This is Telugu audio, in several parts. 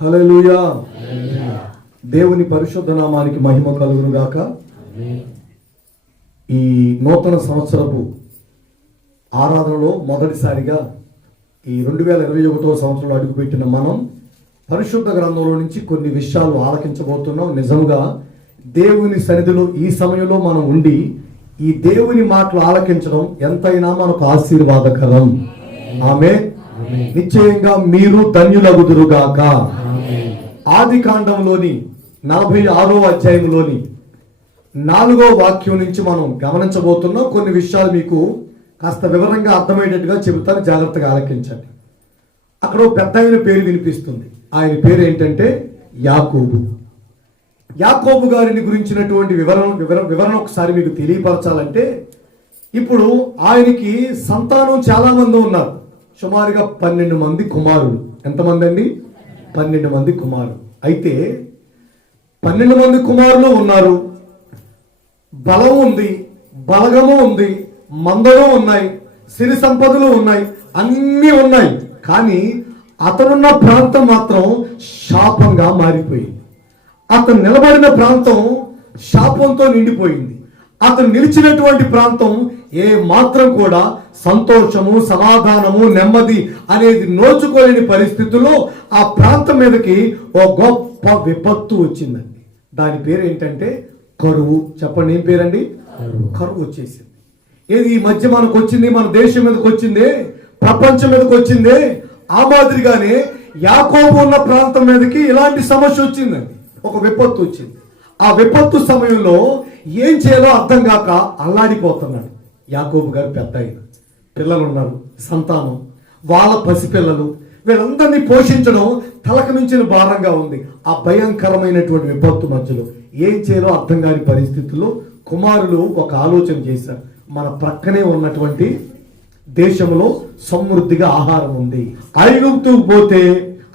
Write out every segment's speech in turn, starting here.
హల్లెలూయా. దేవుని పరిశుద్ధ నామానికి మహిమ కలుగును గాక. ఈ నూతన సంవత్సరపు ఆరాధనలో మొదటిసారిగా ఈ 2021వ సంవత్సరంలో అడుగుపెట్టిన మనం పరిశుద్ధ గ్రంథంలో నుంచి కొన్ని విషయాలు ఆలకించబోతున్నాం. నిజంగా దేవుని సన్నిధిలో ఈ సమయంలో మనం ఉండి ఈ దేవుని మాటలు ఆలకించడం ఎంతైనా మనకు ఆశీర్వాదకరం. ఆమె నిశ్చయంగా మీరు ధన్యులగుదురుగాక. ఆది కాండంలోని 46వ అధ్యాయంలోని 4వ వాక్యం నుంచి మనం గమనించబోతున్నాం. కొన్ని విషయాలు మీకు కాస్త వివరంగా అర్థమయ్యేటట్టుగా చెబుతాను, జాగ్రత్తగా ఆలకించండి. అక్కడ పెద్ద ఆయన పేరు వినిపిస్తుంది. ఆయన పేరు ఏంటంటే యాకోబు. యాకోబు గారిని గురించినటువంటి వివరణ ఒకసారి మీకు తెలియపరచాలంటే, ఇప్పుడు ఆయనకి సంతానం చాలా మంది ఉన్నారు. సుమారుగా 12 మంది కుమారులు. ఎంతమంది అండి? 12 మంది కుమారులు. అయితే 12 మంది కుమారులు ఉన్నారు. బలం ఉంది, బలగము ఉంది, మందలు ఉన్నాయి, సిరి సంపదలు ఉన్నాయి, అన్నీ ఉన్నాయి. కానీ అతనున్న ప్రాంతం మాత్రం శాపంగా మారిపోయింది. అతను నిలబడిన ప్రాంతం శాపంతో నిండిపోయింది. అతను నిలిచినటువంటి ప్రాంతం ఏ మాత్రం కూడా సంతోషము, సమాధానము, నెమ్మది అనేది నోచుకోలేని పరిస్థితుల్లో ఆ ప్రాంతం మీదకి ఓ గొప్ప విపత్తు వచ్చిందండి. దాని పేరు ఏంటంటే కరువు. చెప్పండి, ఏం పేరండి? కరువు వచ్చేసింది. ఏది ఈ మధ్య మనకు వచ్చింది? మన దేశం మీదకి వచ్చిందే, ప్రపంచం మీదకి వచ్చిందే. ఆ మాదిరిగానే యాకోబు ఉన్న ప్రాంతం మీదకి ఇలాంటి సమస్య వచ్చిందండి. ఒక విపత్తు వచ్చింది. ఆ విపత్తు సమయంలో ఏం చేయాలో అర్థం కాక అల్లాడిపోతున్నాడు. యాకోబు గారు పెద్ద ఆయన, పిల్లలు ఉన్నారు, సంతానం, వాళ్ళ పసిపిల్లలు, వీళ్ళందరినీ పోషించడం తలకు మించిన భారంగా ఉంది. ఆ భయంకరమైనటువంటి విపత్తు మధ్యలో ఏం చేయాలో అర్థం కాని పరిస్థితుల్లో కుమారులు ఒక ఆలోచన చేశారు. మన ప్రక్కనే ఉన్నటువంటి దేశంలో సమృద్ధిగా ఆహారం ఉంది. ఐగుప్తుకు పోతే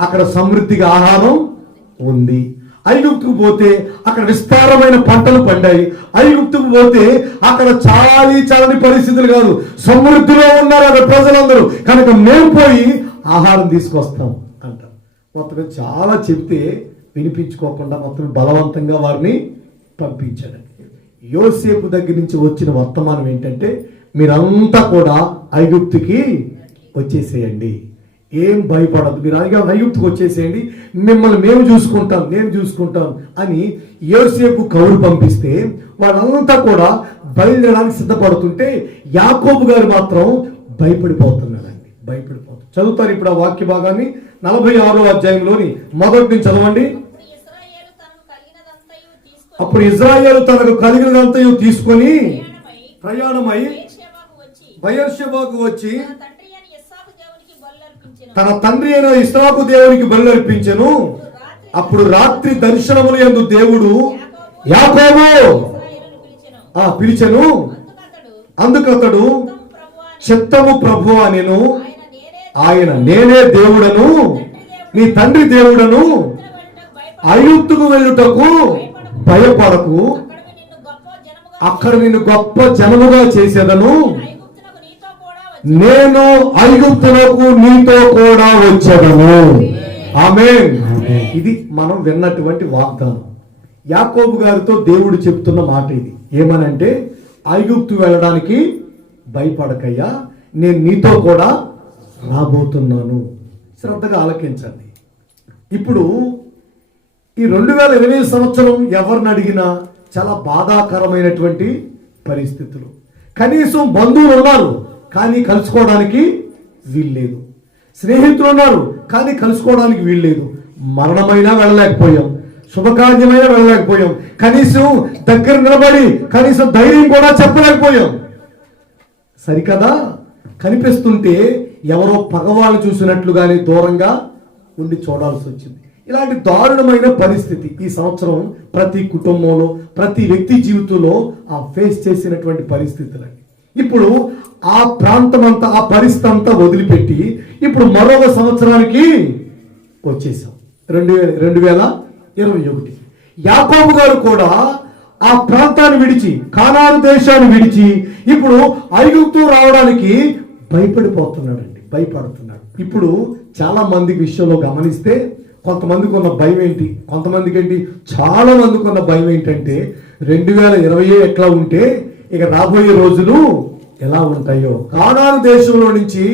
అక్కడ సమృద్ధిగా ఆహారం ఉంది. ఐగుప్తుకు పోతే అక్కడ విస్తారమైన పంటలు పండాయి. ఐగుప్తుకు పోతే అక్కడ చాలని పరిస్థితులు కాదు, సమృద్ధిలో ఉన్నారు అక్కడ ప్రజలందరూ. కనుక మేము పోయి ఆహారం తీసుకొస్తాం అంటారు. మొత్తం చాలా చెప్తే వినిపించుకోకుండా మొత్తం బలవంతంగా వారిని పంపించాడు. యోసేపు దగ్గర నుంచి వచ్చిన వర్తమానం ఏంటంటే, మీరంతా కూడా ఐగుప్తుకి వచ్చేసేయండి, ఏం భయపడద్దు, మీరు ఐగుప్తుకు వచ్చేసేయండి, మిమ్మల్ని మేము చూసుకుంటాం, నేను చూసుకుంటాం అని యోసేపు కౌలు పంపిస్తే వాళ్ళంతా కూడా బయలుదేరడానికి సిద్ధపడుతుంటే యాకోబు గారు మాత్రం భయపడిపోతున్నాడండి. భయపడిపోతాడు. చదువుతారు ఇప్పుడు ఆ వాక్య భాగాన్ని. 46వ అధ్యాయంలోని మొదటి నుంచి చదవండి. అప్పుడు ఇశ్రాయేలు తనకు కలిగినదంతయు తీసుకొని ప్రయాణమై బయర్షెబాకు వచ్చి తన తండ్రి అయిన ఇస్సాకు దేవునికి బలి అర్పించెను. అప్పుడు రాత్రి దర్శనములు యందు దేవుడు యాకోబు పిలిచెను. అందుకతడు చిత్తము ప్రభువా నేను, ఆయన నేనే దేవుడను, నీ తండ్రి దేవుడను, ఐగుప్తుకు వెళ్ళుటకు భయపడకు, అక్కడ నిన్ను గొప్ప జనముగా చేసేదను, నేను ఐగుప్తులకు నీతో కూడా వచ్చేదను. ఆమేన్. ఇది మనం విన్నటువంటి వాగ్దానం. యాకోబు గారితో దేవుడు చెప్తున్న మాట ఇది. ఏమనంటే, ఐగుప్తు వెళ్ళడానికి భయపడకయ్యా, నేను నీతో కూడా రాబోతున్నాను. శ్రద్ధగా ఆలకించండి. ఇప్పుడు ఈ 2020 సంవత్సరం ఎవరిని అడిగినా చాలా బాధాకరమైనటువంటి పరిస్థితులు. కనీసం బంధువులు ఉన్నారు కానీ కలుసుకోవడానికి వీల్లేదు, స్నేహితులు ఉన్నారు కానీ కలుసుకోవడానికి వీల్లేదు, మరణమైనా వెళ్ళలేకపోయాం, శుభకార్యమైనా వెళ్ళలేకపోయాం, కనీసం దగ్గర నిలబడి కనీసం ధైర్యం కూడా చెప్పలేకపోయాం. సరికదా? కనిపిస్తుంటే ఎవరో పగవాళ్ళు చూసినట్లుగానే దూరంగా ఉండి చూడాల్సి వచ్చింది. ఇలాంటి దారుణమైన పరిస్థితి ఈ సంవత్సరం ప్రతి కుటుంబంలో, ప్రతి వ్యక్తి జీవితంలో ఫేస్ చేసినటువంటి పరిస్థితులండి. ఇప్పుడు ఆ ప్రాంతం అంతా, ఆ పరిస్థితి అంతా వదిలిపెట్టి ఇప్పుడు మరొక సంవత్సరానికి వచ్చేసాం, 2021. యాకోబు గారు కూడా ఆ ప్రాంతాన్ని విడిచి, కానాను దేశాన్ని విడిచి ఇప్పుడు ఐగుప్తు రావడానికి భయపడిపోతున్నాడండి, భయపడుతున్నాడు. ఇప్పుడు చాలా మంది విషయంలో గమనిస్తే కొంతమందికి ఉన్న భయం ఏంటి? కొంతమందికి ఏంటి? చాలా మందికి ఉన్న భయం ఏంటంటే 2020 ఎట్లా ఉంటే ఇక రాబోయే రోజులు ఎలా ఉంటాయో. కానాను దేశంలో నుంచి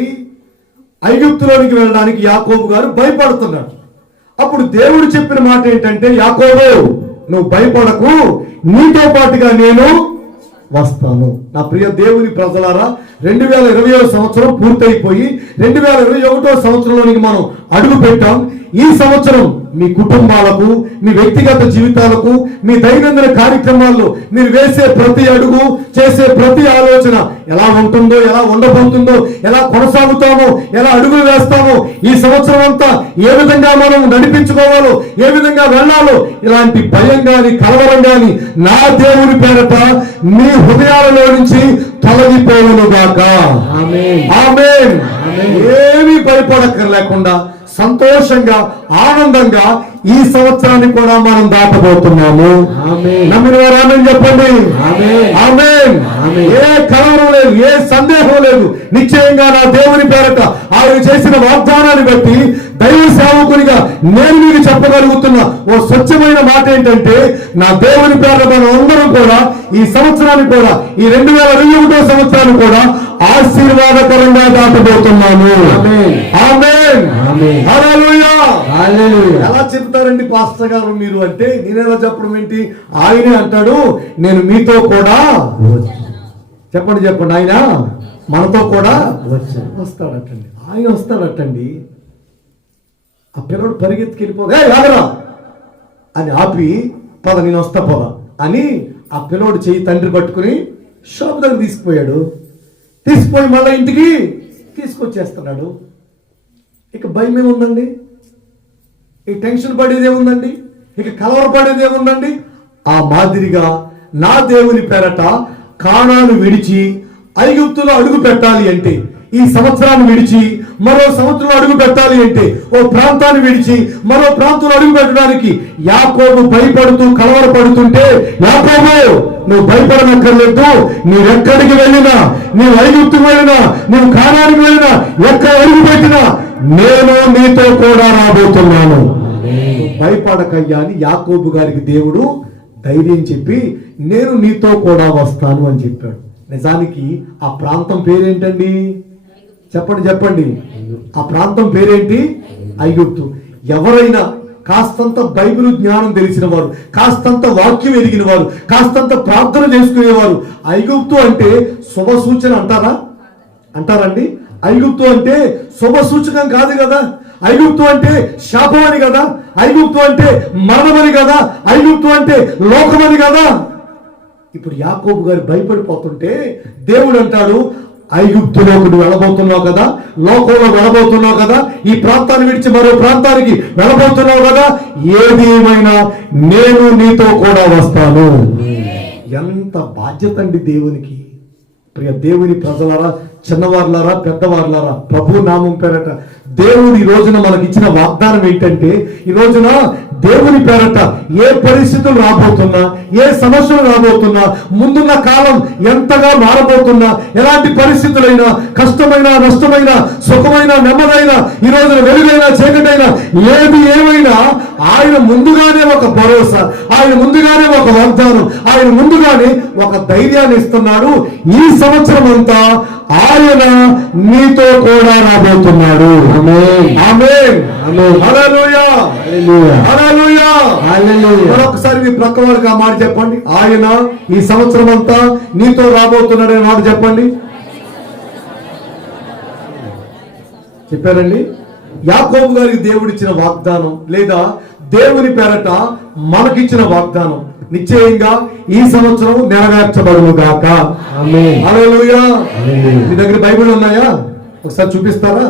ఐగుప్తులోనికి వెళ్ళడానికి యాకోబు గారు భయపడుతున్నాడు. అప్పుడు దేవుడు చెప్పిన మాట ఏంటంటే, యాకోబు నువ్వు భయపడకు, నీతో పాటుగా నేను వస్తాను. నా ప్రియ దేవుని ప్రజలారా, 2020 సంవత్సరం పూర్తయిపోయి 2021 సంవత్సరంలోనికి మనం అడుగు పెట్టాం. ఈ సంవత్సరం మీ కుటుంబాలకు, మీ వ్యక్తిగత జీవితాలకు, మీ దైనందిన కార్యక్రమాల్లో మీరు వేసే ప్రతి అడుగు, చేసే ప్రతి ఆలోచన ఎలా ఉంటుందో, ఎలా ఉండబోతుందో, ఎలా కొనసాగుతామో, ఎలా అడుగులు వేస్తామో, ఈ సంవత్సరం అంతా ఏ విధంగా మనం నడిపించుకోవాలో, ఏ విధంగా వెళ్ళాలో, ఇలాంటి భయం గాని కలవరం గాని నా దేవుని పేరట మీ హృదయాలలో నుంచి తొలగిపోవునుగాక. ఆమేన్. ఏమీ భయపడక్కర్లేకుండా సంతోషంగా, ఆనందంగా ఈ సంవత్సరాన్ని కూడా మనం దాటబోతున్నాము. నమ్మిన వారు ఆమేన్ చెప్పండి. ఆమేన్. ఏ కలవరం లేదు, ఏ సందేహం లేదు. నిశ్చయంగా నా దేవుని పేరట ఆయన చేసిన వాగ్దానాన్ని బట్టి దైవ సేవకునిగా నేను మీకు చెప్పగలుగుతున్న ఓ స్వచ్ఛమైన మాట ఏంటంటే, నా దేవుని పేరట మనం అందరం కూడా ఈ సంవత్సరాన్ని కూడా, ఈ 2021 సంవత్సరాన్ని కూడా ఆశీర్వాదకరంగా దాటబోతున్నాము. ఆమేన్. హల్లెలూయా. ఎలా చెప్తారండి పాస్టర్ గారు మీరు అంటే, నేనేలా చెప్పడం ఏంటి? ఆయనే అంటాడు, నేను మీతో కూడా చెప్పండి ఆయన మనతో కూడా వస్తాడటండి. ఆయన వస్తాడటండి. ఆ పిల్లడు పరిగెత్తుకెళ్ళిపోదా అని ఆపి, పద నేను వస్తా పద అని ఆ పిల్లోడు చెయ్యి తండ్రి పట్టుకుని షాప్ దగ్గర తీసుకుపోయి మళ్ళీ ఇంటికి తీసుకొచ్చేస్తున్నాడు. ఇక భయం ఏముందండి? ఇక టెన్షన్ పడేది ఏముందండి? ఇక కలవరపడేది ఏముందండి? ఆ మాదిరిగా నా దేవుని పేరట కానాను విడిచి ఐగుప్తులో అడుగు పెట్టాలి అంటే, ఈ సంవత్సరాన్ని విడిచి మరో సంవత్సరంలో అడుగు పెట్టాలి అంటే, ఓ ప్రాంతాన్ని విడిచి మరో ప్రాంతంలో అడుగు పెట్టడానికి యాకోబు భయపడుతూ కలవరపడుతుంటే, యాకోబు నువ్వు భయపడనక్కర్లేదు. నువ్వెక్కడికి వెళ్ళినా, నువ్వు ఐగుప్తుకు వెళ్ళినా, నువ్వు కానానికి వెళ్ళినా, ఎక్కడ అడుగు పెట్టినా నేను నీతో కూడా రాబోతున్నాను. భయపడకయ్యా అని యాకోబు గారికి దేవుడు ధైర్యం చెప్పి, నేను నీతో కూడా వస్తాను అని చెప్పాడు. నిజానికి ఆ ప్రాంతం పేరేంటండి? చెప్పండి. ఆ ప్రాంతం పేరేంటి? ఐగుప్తు. ఎవరైనా కాస్తంత బైబిల్ జ్ఞానం తెలిసిన వారు, కాస్తంత వాక్యం ఎదిగిన వారు, కాస్తంత ప్రార్థన చేసుకునేవారు ఐగుప్తు అంటే శుభ సూచన అంటారండి. ఐగుప్తు అంటే శుభ సూచకం కాదు కదా. ఐగుప్తు అంటే శాపం అని కదా. ఐగుప్తు అంటే మరణమని కదా. ఐగుప్తు అంటే లోకమని కదా. ఇప్పుడు యాకోబు గారు భయపడిపోతుంటే దేవుడు అంటాడు, ఐగుప్తులోకి నువ్వు వెళ్ళబోతున్నావు కదా, లోకంలో వెళ్ళబోతున్నావు కదా, ఈ ప్రాంతాన్ని విడిచి మరో ప్రాంతానికి వెళ్ళబోతున్నావు కదా, ఏది ఏమైనా నేను నీతో కూడా వస్తాను. ఎంత బాధ్యత అండి దేవునికి. ప్రియ దేవుని ప్రజలారా, చిన్నవారులారా, పెద్దవారులారా, ప్రభు నామం పేరట దేవుడు ఈ రోజున మనకి ఇచ్చిన వాగ్దానం ఏంటంటే, ఈ రోజున దేవుని పేరట ఏ పరిస్థితులు రాబోతున్నా, ఏ సమస్యలు రాబోతున్నా, ముందున్న కాలం ఎంతగా మారబోతున్నా, ఎలాంటి పరిస్థితులైనా, కష్టమైన, నష్టమైన, సుఖమైన, నెమ్మదైన, ఈ రోజున వెలుగైనా, చీకటైనా, ఏది ఏమైనా ఆయన ముందుగానే ఒక భరోసా, ఆయన ముందుగానే ఒక వాగ్దానం, ఆయన ముందుగానే ఒక ధైర్యాన్ని ఇస్తున్నాడు. ఈ సంవత్సరం అంతా ఆయన నీతో కూడా రాబోతున్నాడు. మరొకసారి మీ ప్రక్క వారికి ఆ మాట చెప్పండి. ఆయన ఈ సంవత్సరం అంతా నీతో రాబోతున్నాడు అనే మాట చెప్పండి. చెప్పారండి. యాకోబు గారికి దేవుడిచ్చిన వాగ్దానం, లేదా దేవుని పేరట మనకిచ్చిన వాగ్దానం నిశ్చయంగా ఈ సంవత్సరం నెరవేర్చబడును గాక. హల్లెలూయా. మీ దగ్గర బైబిల్ ఉన్నాయా? ఒకసారి చూపిస్తారా?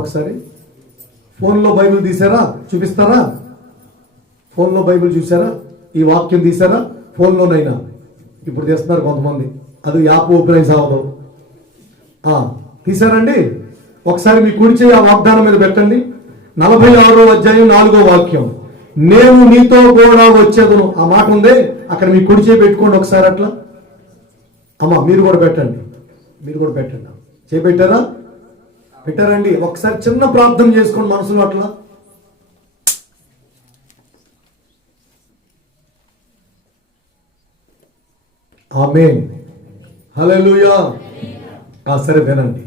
ఒకసారి ఫోన్లో బైబిల్ తీసారా? చూపిస్తారా? ఫోన్లో బైబిల్ చూసారా? ఈ వాక్యం తీసారా? ఫోన్లోనైనా ఇప్పుడు తీస్తున్నారు కొంతమంది. అది యాప్ ఓపెన్ అయి సావదు. తీసారండి? ఒకసారి మీ కుడి చేయి ఆ వాగ్దానం మీద పెట్టండి. 46వ అధ్యాయం 4వ వాక్యం, నేను నీతో కూడా వచ్చేదను. ఆ మాట ఉందే అక్కడ మీ కుడి చేయి పెట్టుకోండి ఒకసారి. అట్లా అమ్మా మీరు కూడా పెట్టండి. చేపెట్టారా? పెట్టారండి. ఒకసారి చిన్న ప్రార్థన చేసుకోండి మనసులో అట్లా. ఆమేన్, హల్లెలూయా. సరే వినండి.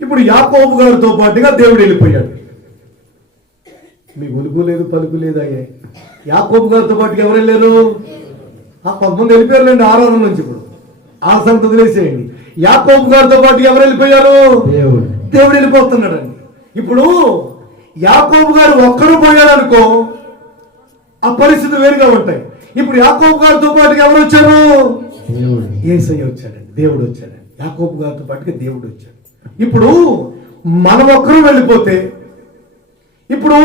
ఇప్పుడు యాకోబు గారితో పాటుగా దేవుడు వెళ్ళిపోయాడు. మీకు ఉలుపు లేదు పలుకు లేదు అయ్యే. యాకోబు గారితో పాటుగా ఎవరు వెళ్ళారు? కొంతమంది వెళ్ళిపోయారులేండి ఆరాధన నుంచి. ఇప్పుడు ఆ సంగతి వదిలేసేయండి. యాకోబు గారితో పాటు ఎవరు వెళ్ళిపోయారు? దేవుడు వెళ్ళిపోతున్నాడండి. ఇప్పుడు యాకోబు గారు ఒక్కడు పోయాడు అనుకో, ఆ పరిస్థితి వేరుగా ఉంటాయి. ఇప్పుడు యాకోబు గారితో పాటుగా ఎవరు వచ్చారు? యేసయ్య వచ్చాడండి, దేవుడు వచ్చాడండి. యాకోబు గారితో పాటుగా దేవుడు వచ్చాడు. ఇప్పుడు మనం ఒక్కరు వెళ్ళిపోతే, ఇప్పుడు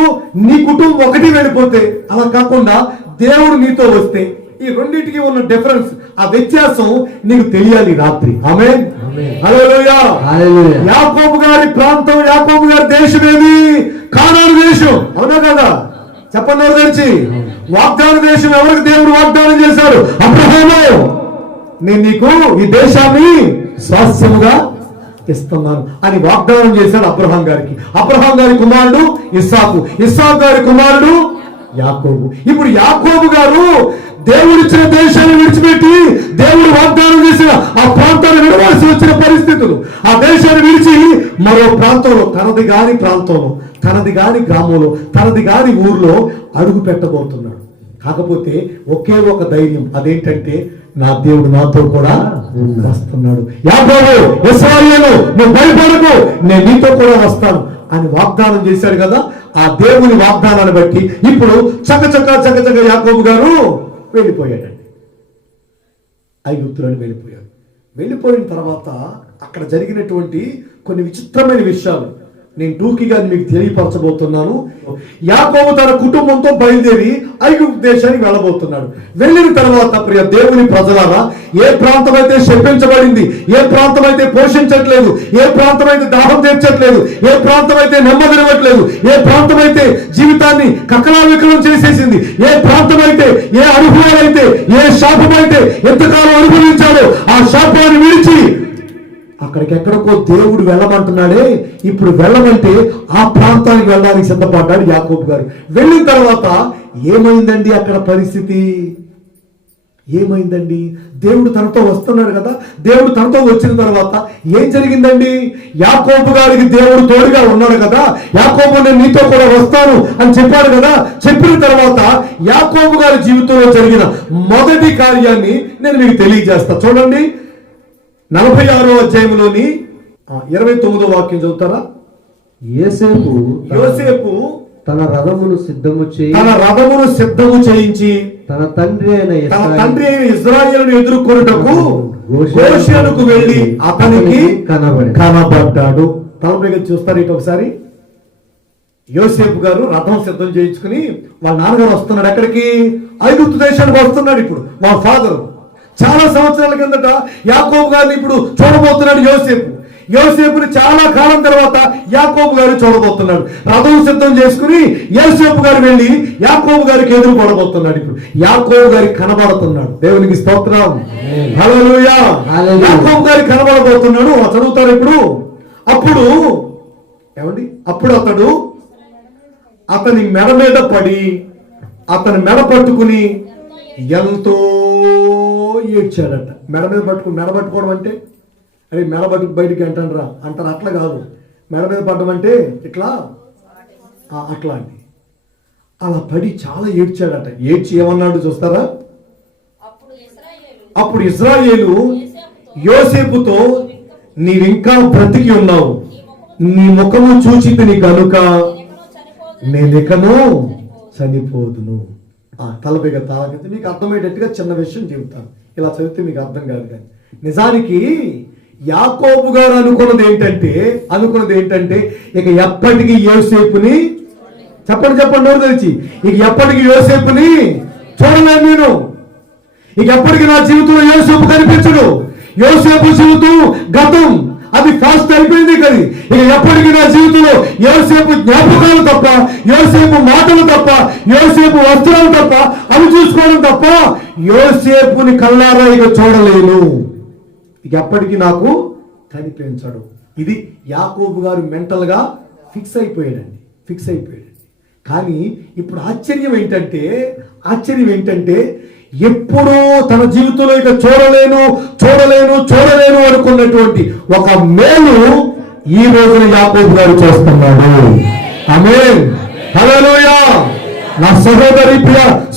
నీ కుటుంబం ఒకటి వెళ్ళిపోతే, అలా కాకుండా దేవుడు నీతో వస్తే, ఈ రెండింటికి ఉన్న డిఫరెన్స్, ఆ వ్యత్యాసం నీకు తెలియాలి రాత్రి. ఆమేన్, హల్లెలూయా. యాకోబు గారి ప్రాంతం, యాకోబు గారి దేశం ఏది? కానాను దేశం. అవునా కదా? చెప్పండి ఎవరు తెరిచి. వాగ్దాన దేశం ఎవరికి దేవుడు వాగ్దానం చేశాడు? అబ్రహాము, నేను నీకు ఈ దేశాన్ని స్వాస్థ్యముగా ఇస్తున్నాను అని వాగ్దానం చేశాడు అబ్రహాం గారికి. అబ్రహాం గారి కుమారుడు ఇస్సాకు, ఇస్సాకు గారి కుమారుడు యాకోబు. ఇప్పుడు యాకోబు గారు దేవుడిచ్చిన దేశాన్ని విడిచిపెట్టి, దేవుడు వాగ్దానం చేసిన ఆ ప్రాంతాన్ని విడవలసి వచ్చిన పరిస్థితులు, ఆ దేశాన్ని విడిచి మరో ప్రాంతంలో, తనది గాని ప్రాంతంలో, తనది గాని గ్రామంలో, తనది గాని ఊర్లో అడుగు పెట్టబోతున్నాడు. కాకపోతే ఒకే ఒక ధైర్యం, అదేంటంటే నా దేవుడు నాతో కూడా వస్తున్నాడు. యాకోబు, ఇశ్రాయేలు, నువ్వు భయపడకు, నేను నీతో కూడా వస్తాను అని వాగ్దానం చేశాడు కదా. ఆ దేవుని వాగ్దానాన్ని బట్టి ఇప్పుడు చకచక యాకోబు గారు వెళ్ళిపోయాడండి. ఐగుప్తులను వెళ్ళిపోయాడు. వెళ్ళిపోయిన తర్వాత అక్కడ జరిగినటువంటి కొన్ని విచిత్రమైన విషయాలు నేను టూకీగా మీకు తెలియపరచబోతున్నాను. యాకోబు తన కుటుంబంతో బయలుదేరి ఐగుప్తు దేశానికి వెళ్ళబోతున్నాడు. వెళ్ళిన తర్వాత ప్రియ దేవుని ప్రజలారా, ఏ ప్రాంతం అయితే శపించబడింది, ఏ ప్రాంతం అయితే పోషించట్లేదు, ఏ ప్రాంతం అయితే దాహం తీర్చట్లేదు, ఏ ప్రాంతం అయితే నెమ్మదివ్వట్లేదు, ఏ ప్రాంతం అయితే జీవితాన్ని కకలావికలం చేసేసింది, ఏ ప్రాంతం అయితే, ఏ అనుభవాలైతే, ఏ శాపం అయితే ఎంతకాలం అనుభవించాడో ఆ శాపాన్ని విడిచి అక్కడికి ఎక్కడికో దేవుడు వెళ్ళమంటున్నాడే, ఇప్పుడు వెళ్ళమంటే ఆ ప్రాంతానికి వెళ్ళడానికి సిద్ధపడ్డాడు యాకోబు గారు. వెళ్ళిన తర్వాత ఏమైందండి అక్కడ పరిస్థితి? ఏమైందండి? దేవుడు తనతో వస్తున్నాడు కదా. దేవుడు తనతో వచ్చిన తర్వాత ఏం జరిగిందండి? యాకోబు గారికి దేవుడు తోడుగా ఉన్నాడు కదా. యాకోబు, నేను నీతో కూడా వస్తాను అని చెప్పాడు కదా. చెప్పిన తర్వాత యాకోబు గారి జీవితంలో జరిగిన మొదటి కార్యాన్ని నేను మీకు తెలియజేస్తా. చూడండి, 46వ అధ్యాయంలోని 29వ వాక్యం చదువుతారా? యోసేపు తన రథమును సిద్ధము చేయించి తన తండ్రి అయిన ఇశ్రాయేలును ఎదుర్కొనుటకు గోషేనుకు వెళ్ళి అతనికి కనబడ్డాడు. తలపైగా చూస్తారు ఇటు ఒకసారి. యోసేపు గారు రథం సిద్ధం చేయించుకుని వాళ్ళ నాన్నగారు వస్తున్నాడు. ఎక్కడికి? ఐగుప్తు దేశానికి వస్తున్నాడు. ఇప్పుడు వాళ్ళ ఫాదర్ చాలా సంవత్సరాల కిందట యాకోబు గారిని ఇప్పుడు చూడబోతున్నాడు యోసేపు. యోసేపుని చాలా కాలం తర్వాత యాకోబు గారు చూడబోతున్నాడు. రథం సిద్ధం చేసుకుని యోసేపు గారు వెళ్ళి యాకోబు గారికి ఎదురు పడబోతున్నాడు. ఇప్పుడు యాకోబు గారికి కనబడుతున్నాడు. దేవునికి స్తోత్రం, హల్లెలూయా. యాకోబు గారికి కనబడబోతున్నాడు. చదువుతారు ఇప్పుడు. అప్పుడు ఏమండి? అప్పుడు అతని మెడ మీద పడి అతని మెడ పట్టుకుని ఎంతో ఏడ్చాడట. మెడ మీద పట్టుకుని, మెడ పట్టుకోవడం అంటే అరే మెడ పట్టుకు బయటికి అంటారా అంటారు, అట్లా కాదు. మెడ మీద పడ్డం అంటే ఇట్లా, అట్లా అండి. అలా పడి చాలా ఏడ్చాడట. ఏడ్చి ఏమన్నాడు చూస్తారా? అప్పుడు ఇశ్రాయేలు యోసేపుతో, నీవింకా బ్రతికి ఉన్నావు, నీ ముఖము చూచితిని కనుక నేనికను చనిపోదును. తలపైగా తాగితే మీకు అర్థమయ్యేటట్టుగా చిన్న విషయం చెబుతాను. ఇలా చదివితే మీకు అర్థం కాదు. కానీ నిజానికి యాకోబు గారు అనుకున్నది ఏంటంటే ఇక ఎప్పటికీ యోసేపుని, చెప్పండి ఎవరు తెలిసి, ఇక ఎప్పటికీ యోసేపుని చూడలేను నేను. ఇక ఎప్పటికీ నా జీవితంలో యోసేపు కనిపించడు. యోసేపు జీవితం గతం, అది ఫాస్ట్ అయిపోయింది కదా. ఇక ఎప్పటికీ నా జీవితంలో యోసేపు జ్ఞాపకాలు తప్ప, యోసేపు మాటలు తప్ప, యోసేపు వస్త్రాలు తప్ప, అవి చూసుకోవడం తప్ప యోసేపుని కళ్ళారా ఇక చూడలేను. ఇక ఎప్పటికీ నాకు కనిపించడు. ఇది యాకోబు గారు మెంటల్గా ఫిక్స్ అయిపోయాడండి. కానీ ఇప్పుడు ఆశ్చర్యం ఏంటంటే ఎప్పుడూ తన జీవితంలో ఇక చూడలేను అనుకున్నటువంటి ఒక మేలు ఈ రోజున యాకోబు గారు చేస్తున్నాడు. ఆమేన్, హల్లెలూయా. నా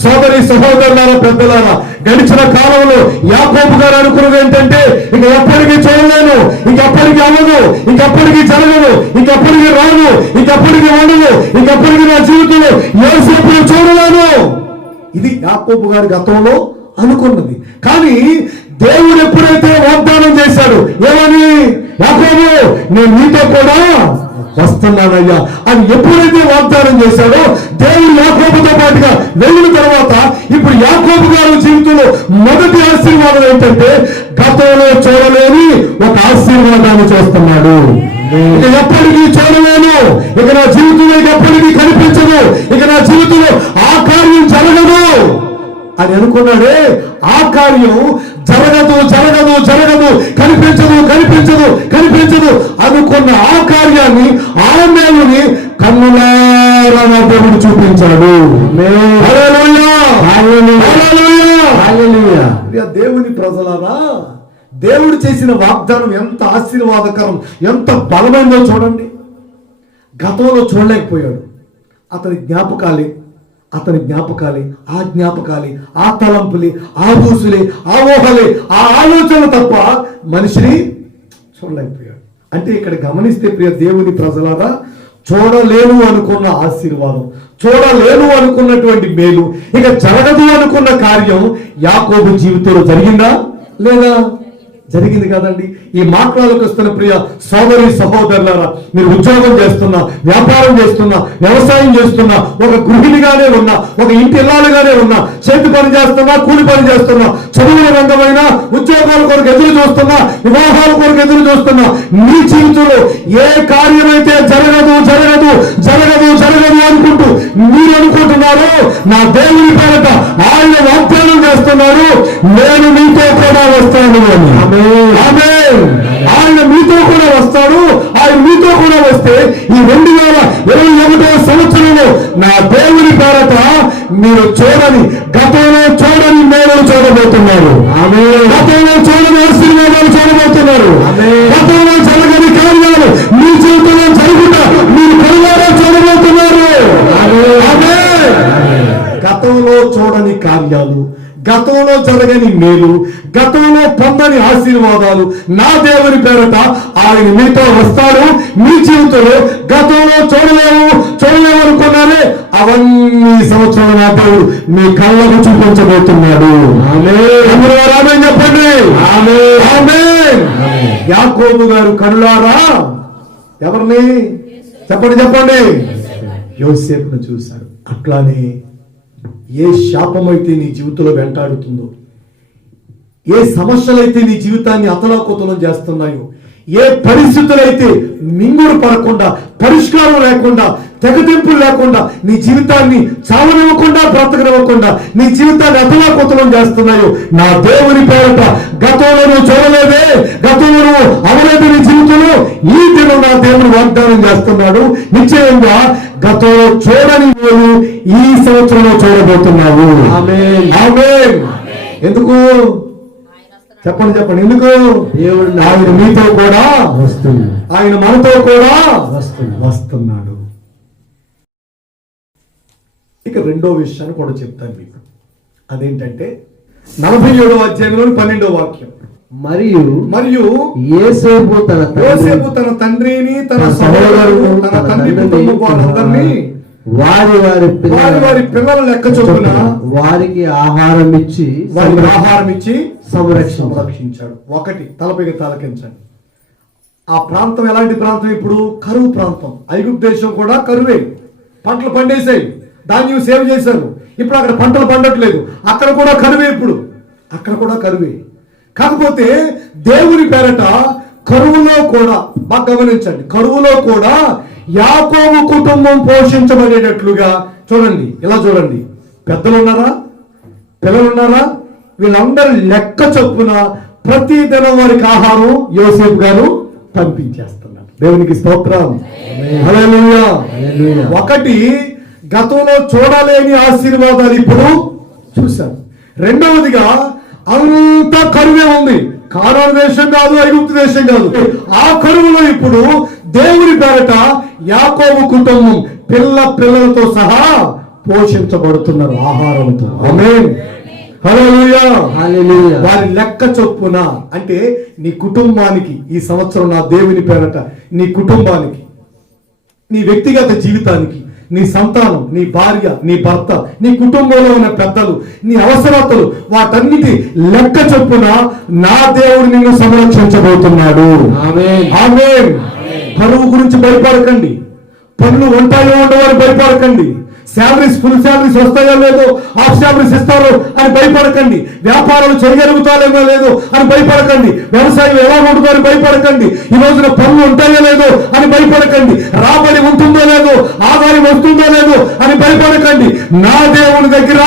సహోదరులారా, పెద్దలారా, గడిచిన కాలంలో యాకోబు గారు అనుకున్నది ఏంటంటే ఇక ఎప్పటికీ చూడలేను, ఇంకెప్పటికీ అవ్వదు, ఇంకెప్పటికీ జరగదు, ఇంకెప్పటికీ రాదు, ఇంకెప్పటికీ ఉండదు, ఇంకెప్పటికీ నా జీవితంలో యోసేపును చూడలేను. ఇది యాకోబు గారి గతంలో అనుకున్నది. కానీ దేవుడు ఎప్పుడైతే వాగ్దానం చేశాడు, ఏమని? యాకోబు, నేను నీతో కూడా వస్తున్నానయ్యా అని ఎప్పుడైతే వాగ్దానం చేశాడో, దేవుడు యాకోబుతో పాటుగా వెళ్ళిన తర్వాత ఇప్పుడు యాకోబు గారి జీవితంలో మొదటి ఆశీర్వాదం ఏంటంటే గతంలో చూడలేని ఒక ఆశీర్వాదాన్ని చూస్తున్నాడు. ఇక ఎప్పటికీ చూడలేను, ఇక నా జీవితంలో ఎప్పటికీ కనిపించదు, ఇక నా జీవితంలో ఆ కార్యం జరగదు అని అనుకున్నాడే. ఆ కార్యం జరగదు కనిపించదు అనుకున్న ఆ కార్యాన్ని, ఆ మేలుని కన్నులారా నా దేవుడు చూపించాడు. దేవుని ప్రజలారా, దేవుడు చేసిన వాగ్దానం ఎంత ఆశీర్వాదకరం, ఎంత బలమైందో చూడండి. గతంలో చూడలేకపోయాడు. అతని జ్ఞాపకాలే, ఆ జ్ఞాపకాలే, ఆ తలంపులే, ఆ ఊసులే, ఆ ఊహలే, ఆ ఆలోచనలు తప్ప మనిషిని చూడలేకపోయాడు. అంటే ఇక్కడ గమనిస్తే ప్రియ దేవుని ప్రజలారా, చూడలేను అనుకున్న ఆశీర్వాదం, చూడలేను అనుకున్నటువంటి మేలు, ఇక జరగదు అనుకున్న కార్యం యాకోబు జీవితంలో జరిగిందా లేదా? జరిగింది కదండి. ఈ మాటలకు వస్తున్న ప్రియ సహోదరులారా, మీరు ఉద్యోగం చేస్తున్నా, వ్యాపారం చేస్తున్నా, వ్యవసాయం చేస్తున్నా, ఒక గృహిణిగానే ఉన్నా, ఒక ఇంటి ఇల్లాలుగానే ఉన్నా, చేతి పని చేస్తున్నా, కూలి పని చేస్తున్నా, చదువుల రంగమైన ఉద్యోగాల కొరకు ఎదురు చూస్తున్నా, వివాహాల కొరకు ఎదురు చూస్తున్నా, మీ జీవితంలో ఏ కార్యమైతే జరగదు అనుకుంటూ మీరు అనుకుంటున్నారో, నా దేవుని పేరట ఆయన వాగ్దానం చేస్తున్నారు, నేను మీతో కూడా వస్తాను అని. ఆయన మీతో కూడా వస్తాడు. ఆయన మీతో కూడా వస్తే ఈ 2021వ సంవత్సరంలో నా దేవుని పేరట మీరు గతంలో చూడని మేలు చూడబోతున్నారు. గతంలో చూడని ఆశీర్వాదాలు చూడబోతున్నారు. గతంలో జరగని కార్యాలు మీ జీవితంలో జరుగుతా మీరు కళ్ళారా చూడబోతున్నారు. గతంలో చూడని కార్యాలు, గతంలో జరగని మేలు, గతంలో పొందని ఆశీర్వాదాలు నా దేవుని పేరట ఆయన మీతో వస్తాడు. మీ జీవితంలో గతంలో చూడలేము అనుకున్నారే, అవన్నీ సంవత్సరాలు నా దేవుడు మీ కళ్ళకు చూపించబోతున్నాడు. ఆమేన్ చెప్పండి. ఆమేన్. యాకోబు గారు కనులారా ఎవరిని? చెప్పండి. యోసేపును చూశాడు. అట్లానే ఏ శాపమైతే నీ జీవితంలో వెంటాడుతుందో, ఏ సమస్యలైతే నీ జీవితాన్ని అతలాకుతలం చేస్తున్నాయో, ఏ పరిస్థితులైతే మింగుడు పడకుండా, పరిష్కారం లేకుండా, తెగతింపులు లేకుండా, నీ జీవితాన్ని చావనివ్వకుండా, బ్రతకనివ్వకుండా, నీ జీవితాన్ని అతలాకుతలం చేస్తున్నాయో, నా దేవుని పేరట గతంలో నువ్వు చూడలేదే, గతంలో నువ్వు అవలేదు నీ జీవితంలో, ఈ దినం నా దేవుని వాగ్దానం చేస్తున్నాడు. నిశ్చయంగా గతంలో చూడని నువ్వు ఈ సంవత్సరంలో చూడబోతున్నావు. ఆమేన్. ఎందుకు? చెప్పండి. ఎందుకు? దేవుడు ఆయన మీతో కూడా వస్తున్నాడు, ఆయన మనతో కూడా వస్తున్నాడు. ఇక రెండో విషయాన్ని కూడా చెప్తాను మీకు. అదేంటంటే 47వ అధ్యాయంలోని 12వ వాక్యం. మరియు యోసేపు తన తండ్రిని, తన సహోదరులను, తన తండ్రి కుటుంబం వారందరినీ వారి పిల్లల లెక్క చొప్పున వారికి ఆహారం ఇచ్చి సంరక్షించాడు. ఒకటి తలపైకి తలకించండి. ఆ ప్రాంతం ఎలాంటి ప్రాంతం? ఇప్పుడు కరువు ప్రాంతం. ఐగుప్తు దేశం కూడా కరువే. పంటలు పండేసాయి, ధాన్యం సేవ్ చేశారు. ఇప్పుడు అక్కడ పంటలు పండట్లేదు, అక్కడ కూడా కరువే. కాకపోతే దేవుని పేరట కరువులో కూడా, బాగా గమనించండి, కరువులో కూడా యాకోబు కుటుంబం పోషించబడేటట్లుగా చూడండి. ఇలా చూడండి, పెద్దలున్నారా, పిల్లలున్నారా, వీళ్ళందరూ లెక్క చొప్పున ప్రతి దినం వారికి ఆహారం యోసేపు గారు పంపించేస్తున్నాడు. దేవునికి స్తోత్రం. హల్లెలూయా. ఒకటి, గతంలో చూడలేని ఆశీర్వాదాలు ఇప్పుడు చూశాను. రెండవదిగా అంతా కరువే ఉంది. కానాను దేశం కాదు, ఐగుప్తు దేశం కాదు. ఆ కరువులో ఇప్పుడు దేవుని పేరట యాకోబు కుటుంబం పిల్లలతో సహా పోషించబడుతున్నారు ఆహారంతో. ఆమేన్. హల్లెలూయా. హల్లెలూయా. వారి లెక్క చొప్పున, అంటే నీ కుటుంబానికి ఈ సంవత్సరం నా దేవుని పేరట నీ కుటుంబానికి, నీ వ్యక్తిగత జీవితానికి, నీ సంతానం, నీ భార్య, నీ భర్త, నీ కుటుంబంలో ఉన్న పెద్దలు, నీ అవసరతలు, వాటన్నిటి లెక్క చొప్పున నా దేవుడు నిన్ను సంరక్షించబోతున్నాడు. ఆమేన్. ఆమేన్. కరువు గురించి భయపడకండి. పనులు ఉంటాయో ఉండవని భయపడకండి. శాలరీస్, ఫుల్ శాలరీస్ వస్తాయో లేదో, హాఫ్ శాలరీస్ ఇస్తారో అని భయపడకండి. వ్యాపారాలు చేయగలుగుతారేమో లేదో అని భయపడకండి. వ్యవసాయం ఎలా ఉంటుందో అని భయపడకండి. ఈ రోజున పనులు ఉంటాయో లేదో అని భయపడకండి. రాబడి ఉంటుందో లేదో, ఆదాయం వస్తుందో లేదో అని భయపడకండి. నా దేవుని దగ్గర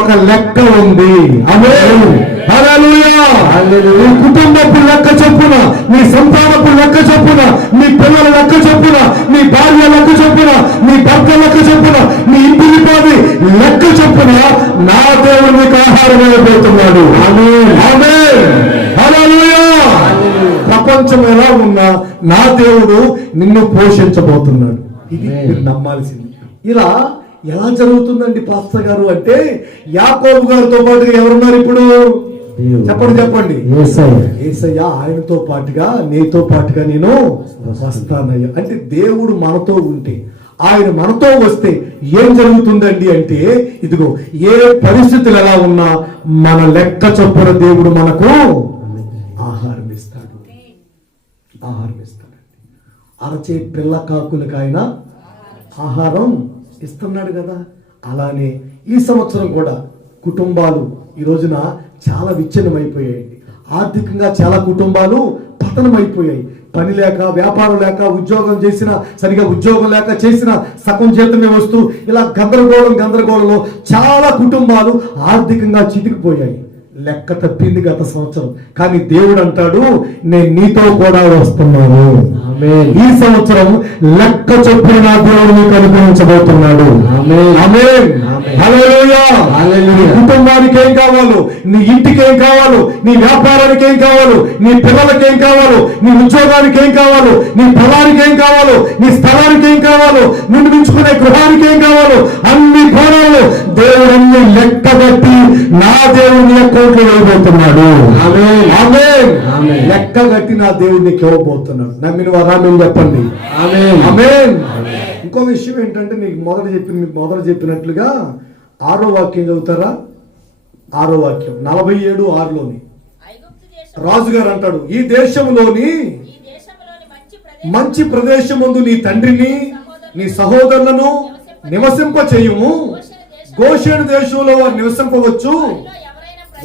ఒక లెక్క ఉంది. ఆమేన్. హల్లెలూయా. నీ కుటుంబపు లెక్క చొప్పున, నీ సంతానపు లెక్క చొప్పున, నీ పిల్లల లెక్క చొప్పున, నీ భార్య లెక్క చొప్పున, నీ భర్త లెక్క చొప్పున, నీ ఇంటికి పాది లెక్క చొప్పున నా దేవుడు నీకు ఆహారం అయిపోతున్నాడు. ఆమేన్. ఆమేన్. హల్లెలూయా. ప్రపంచం ఎలా ఉన్నా నా దేవుడు నిన్ను పోషించబోతున్నాడు. ఇది మీరు నమ్మాల్సింది. ఇలా ఎలా జరుగుతుందండి పాస్టర్ గారు అంటే, యాకోబు గారితో పాటుగా ఎవరున్నారు ఇప్పుడు? చెప్పండి. యేసయ్య ఆయనతో పాటుగా, నీతో పాటుగా నేను వస్తానయ్యా. అంటే దేవుడు మనతో ఉంటే, ఆయన మనతో వస్తే ఏం జరుగుతుందండి అంటే, ఇదిగో ఏ పరిస్థితులు ఎలా ఉన్నా మన లెక్క చొప్పున దేవుడు మనకు ఆహారం ఇస్తాడు. ఆహారం ఇస్తాడండి. అరచే పిల్ల కాకులకు ఆయన ఆహారం ఇస్తున్నాడు కదా. అలానే ఈ సంవత్సరం కూడా కుటుంబాలు ఈ రోజున చాలా విచ్ఛిన్నమైపోయాయండి. ఆర్థికంగా చాలా కుటుంబాలు పతనమైపోయాయి. పని లేక, వ్యాపారం లేక, ఉద్యోగం చేసినా సరిగా ఉద్యోగం లేక, చేసిన సగం జీతమే వస్తూ ఇలా గందరగోళంలో చాలా కుటుంబాలు ఆర్థికంగా చితికిపోయాయి. లెక్క తప్పింది గత సంవత్సరం. కానీ దేవుడు అంటాడు, నేను నీతో కూడా వస్తున్నాను. ఈ సంవత్సరం లెక్క చొప్పున నా దేవుడు నీకు అనుగ్రహించబోతున్నాడు. ఆమేన్. హల్లెలూయా. నీ కుటుంబానికి ఏం కావాలో, నీ ఇంటికి ఏం కావాలో, నీ వ్యాపారానికి ఏం కావాలో, నీ పిల్లలకి ఏం కావాలో, నీ ఉద్యోగానికి ఏం కావాలో, నీ పొలానికి ఏం కావాలో, నీ స్థలానికి ఏం కావాలో, నిన్ను మించుకునే గృహానికి ఏం కావాలో, అన్ని కోణాలు దేవుడు అన్ని లెక్క బట్టి నా దేవుడిని అకౌంట్లో వేయబోతున్నాడు. లెక్క కట్టి నా దేవుడికి ఇవ్వబోతున్నాడు. నమ్మిన వారు ఆమేన్ చెప్పండి. ఆమేన్. ఇంకో విషయం ఏంటంటే, మీకు మొదట చెప్పినట్లుగా 6వ వాక్యం చదువుతారా? 6వ వాక్యం 47:6లోని రాజుగారు అంటాడు, ఈ దేశంలోని మంచి ప్రదేశమందు నీ తండ్రిని, నీ సహోదరులను నివసింప చేయుము. గోషేను దేశంలో వారు నివసింపవచ్చు.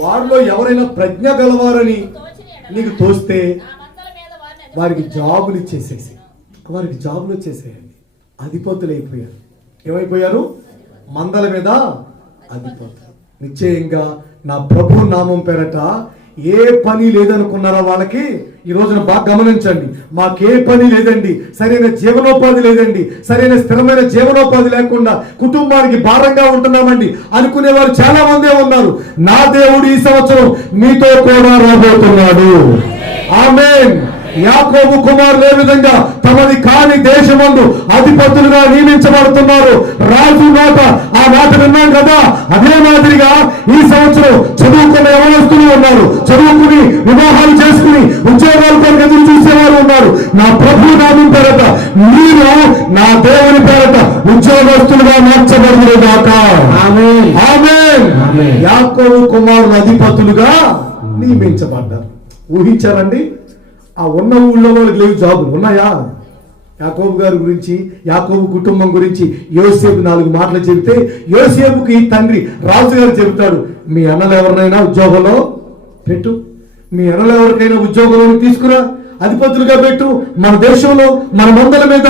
వారిలో ఎవరైనా ప్రజ్ఞ గలవారని నీకు తోస్తే వారికి జాబులు ఇచ్చేసేసి, వారికి జాబులు వచ్చేసేయండి. అధిపతులు అయిపోయారు. ఏమైపోయారు? మందల మీద అధిపతులు. నిశ్చయంగా నా ప్రభు నామం పేరట ఏ పని లేదనుకున్నారా వాళ్ళకి? ఈ రోజున బాగా గమనించండి. మాకే పని లేదండి, సరైన జీవనోపాధి లేదండి, సరైన స్థిరమైన జీవనోపాధి లేకుండా కుటుంబానికి భారంగా ఉంటున్నామండి అనుకునేవారు చాలా మందే ఉన్నారు. నా దేవుడు ఈ సంవత్సరం మీతో కూడా రాబోతున్నాడు. ఆమేన్. యాకోబు కుమారులు ఏ విధంగా తమది కాని దేశమందు అధిపతులుగా నియమించబడుతున్నారు. రాజు మాట ఆ మాట విన్నాం కదా. అదే మాదిరిగా ఈ సంవత్సరం చదువుకున్న యవనస్తులు ఉన్నారు, చదువుకుని వివాహాలు చేసుకుని ఉద్యోగాల కొరకు ఎదురు చూసేవారు ఉన్నారు. నా ప్రభు నామం పేరట మీరు నా దేవుని పేరట ఉద్యోగస్తులుగా మార్చబడుగాక. ఆమేన్. ఆమేన్. యాకోబు కుమారులు అధిపతులుగా నియమించబడ్డారు. ఊహించారండి? ఆ ఉన్న ఊళ్ళో వాళ్ళకి లేవు జాబులు ఉన్నాయా? యాకోబు గారి గురించి, యాకోబు కుటుంబం గురించి యోసేపు 4 మాటలు చెబితే, యోసేపుకి తండ్రి రాజుగారు చెబుతాడు, మీ అన్నలు ఎవరినైనా ఉద్యోగంలో పెట్టు, మీ అన్నలు ఎవరికైనా ఉద్యోగంలో తీసుకురా, అధిపతులుగా పెట్టు. మన దేశంలో మన మందల మీద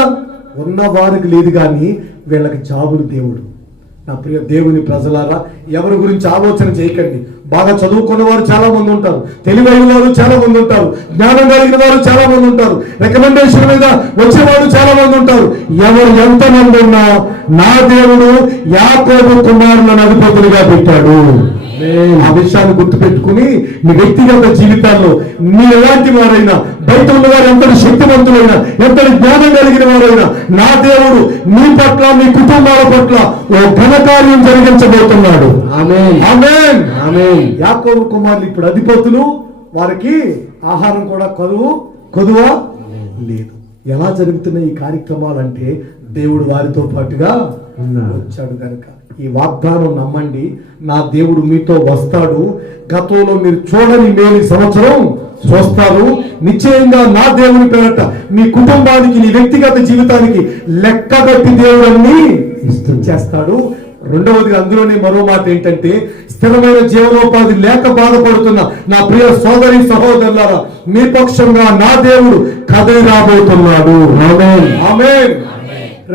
ఉన్న వారికి లేదు కానీ వీళ్ళకి జాబులు దేవుడు నా ప్రియ దేవుని ప్రజలారా, ఎవరి గురించి ఆలోచన చేయకండి. బాగా చదువుకున్న వారు చాలా మంది ఉంటారు, తెలివైన వారు చాలా మంది ఉంటారు, జ్ఞానం కలిగిన వారు చాలా మంది ఉంటారు, రికమెండేషన్ మీద వచ్చేవారు చాలా మంది ఉంటారు. ఎవరు ఎంత మంది ఉన్నా నా దేవుడు యాకోబు కుమారులను అధిపతులుగా పెట్టాడు. ఆ విషయాన్ని గుర్తుపెట్టుకుని మీ వ్యక్తిగత జీవితాల్లో మీరు ఎలాంటి వారైనా, బయట ఉన్నవారు ఎంతటి శక్తివంతులైనా, ఎంతటి జ్ఞానం కలిగిన వారైనా, నా దేవుడు మీ పట్ల, మీ కుటుంబాల పట్ల ఓ ఘనకార్యం జరిగించబోతున్నాడు. ఆమేన్, ఆమేన్, ఆమేన్. యాకోబు కుమారులు ఇప్పుడు అధిపతులు, వారికి ఆహారం కూడా కొదువ లేదు. ఎలా జరుగుతున్నాయి ఈ కార్యక్రమాలు అంటే దేవుడు వారితో పాటుగా వచ్చాడు కనుక ఈ వాగ్దానం నమ్మండి. నా దేవుడు మీతో వస్తాడు. గతంలో మీరు చూడని మేలు సంవత్సరం చూస్తారు. నిశ్చయంగా నా దేవుని పేరట మీ కుటుంబానికి, నీ వ్యక్తిగత జీవితానికి లెక్కగట్టి దేవుడు అన్ని చేస్తాడు. రెండవది, అందులోనే మరో మాట ఏంటంటే, స్థిరమైన జీవనోపాధి లేక బాధపడుతున్న నా ప్రియ సోదరి సహోదరులారా, మీ పక్షంగా నా దేవుడు కదలి రాబోతున్నాడు. ఆమేన్, ఆమేన్.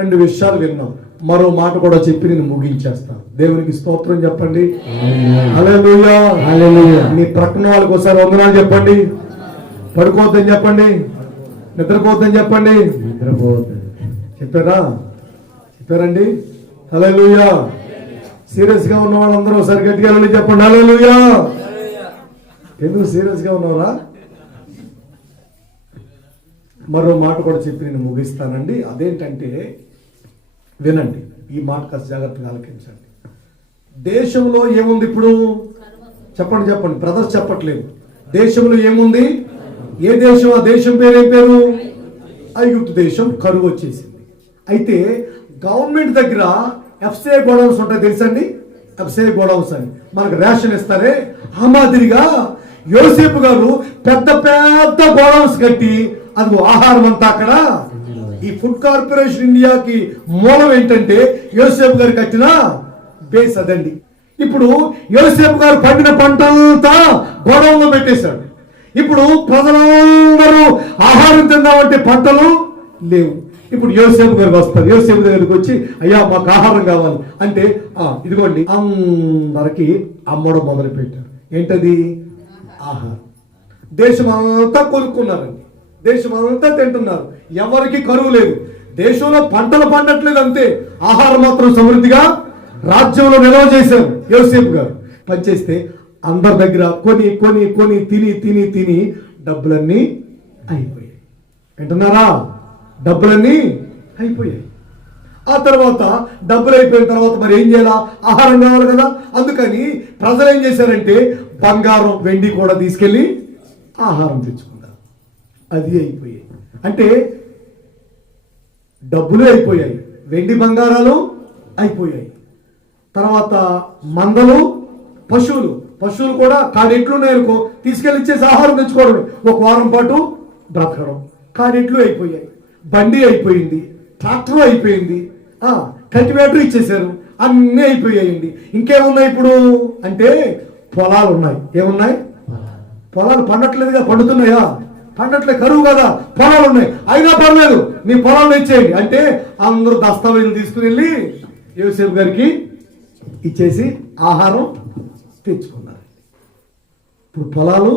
రెండు విషయాలు విన్నాం. మరో మాట కూడా చెప్పి నేను ముగించేస్తాను. దేవునికి స్తోత్రం చెప్పండి. హల్లెలూయా, హల్లెలూయా. మీ ప్రక్కన వాళ్ళకి ఒకసారి వందనాలు చెప్పండి. పడుకోవద్దని చెప్పండి, నిద్రపోవద్దని చెప్పండి. చెప్పారండి. హల్లెలూయా. సీరియస్ గా ఉన్న వాళ్ళందరూ ఒకసారి గట్టిగా చెప్పండి హల్లెలూయా. ఎందుకు సీరియస్ గా ఉన్నారా? మరో మాట కూడా చెప్పి నేను ముగిస్తానండి. అదేంటంటే, వినండి, ఈ మాట కాస్త జాగ్రత్తగా ఆలకించండి. దేశంలో ఏముంది ఇప్పుడు? చెప్పండి. బ్రదర్స్ చెప్పట్లేదు. దేశంలో ఏముంది? ఏ దేశం? ఆ దేశం పేరేం పేరు? ఐగుప్తు దేశం. కరువు వచ్చేసింది. అయితే గవర్నమెంట్ దగ్గర ఎఫ్సిఐ గోడౌన్స్ ఉంటాయి, తెలుసండి? ఎఫ్సిఐ గోడౌన్స్ అని మనకు రేషన్ ఇస్తారే, ఆ మాదిరిగా యోసేపు గారు పెద్ద పెద్ద గోడౌన్స్ కట్టి, అది ఆహారం అంతా అక్కడ. ఈ ఫుడ్ కార్పొరేషన్ ఇండియాకి మూలం ఏంటంటే యోసేపు గారు కట్టిన బేస్ అదండి. ఇప్పుడు యోసేపు గారు పండిన పంటంతా గోడౌన్లో పెట్టేశాడు. ఇప్పుడు ప్రజలందరూ ఆహారం తిందామంటే పంటలు లేవు. ఇప్పుడు యోసేపు గారికి వస్తారు. యోసేపు దగ్గరికి వచ్చి, అయ్యా మాకు ఆహారం కావాలి అంటే, ఇదిగోండి, అందరికి అమ్మడం మొదలు పెట్టారు. ఏంటది? ఆహారం. దేశం అంతా కొనుక్కున్నారండి, దేశం అంతా తింటున్నారు, ఎవరికి కరువు లేదు. దేశంలో పంటలు పండట్లేదు, అంతే. ఆహారం మాత్రం సమృద్ధిగా రాజ్యంలో నిల్వ చేశారు యోసేపు గారు. పనిచేస్తే అందరి దగ్గర కొని కొని కొని తిని డబ్బులన్నీ అయిపోయాయి. వింటున్నారా? డబ్బులన్నీ అయిపోయాయి. ఆ తర్వాత డబ్బులు అయిపోయిన తర్వాత మరి ఏం చేయాలా? ఆహారం కావాలి కదా. అందుకని ప్రజలు ఏం చేశారంటే బంగారం, వెండి కూడా తీసుకెళ్ళి ఆహారం తెచ్చుకున్నారు. అది అయిపోయాయి. అంటే డబ్బులు అయిపోయాయి, వెండి బంగారాలు అయిపోయాయి. తర్వాత మందలు, పశువులు కూడా కాడెట్లున్నాయనుకో తీసుకెళ్ళి ఇచ్చేసి ఆహారం తెచ్చుకోవడం, ఒక వారం పాటు బ్రతకడం. కాడెట్లు అయిపోయాయి, బండి అయిపోయింది, ట్రాక్టర్ అయిపోయింది, కల్టివేటర్ ఇచ్చేసారు, అన్నీ అయిపోయాయండి. ఇంకేమున్నాయి ఇప్పుడు అంటే పొలాలు ఉన్నాయి. ఏమున్నాయి? పొలాలు పండట్లేదుగా. పండుతున్నాయా? పండట్లే, కరువు కదా. పొలాలు ఉన్నాయి, అయినా పర్లేదు మీ పొలాలు ఇచ్చేయండి అంటే అందరూ దస్తావేజులు తీసుకుని వెళ్ళి యోసేపు గారికి ఇచ్చేసి ఆహారం తెచ్చుకున్నారు. ఇప్పుడు పొలాలు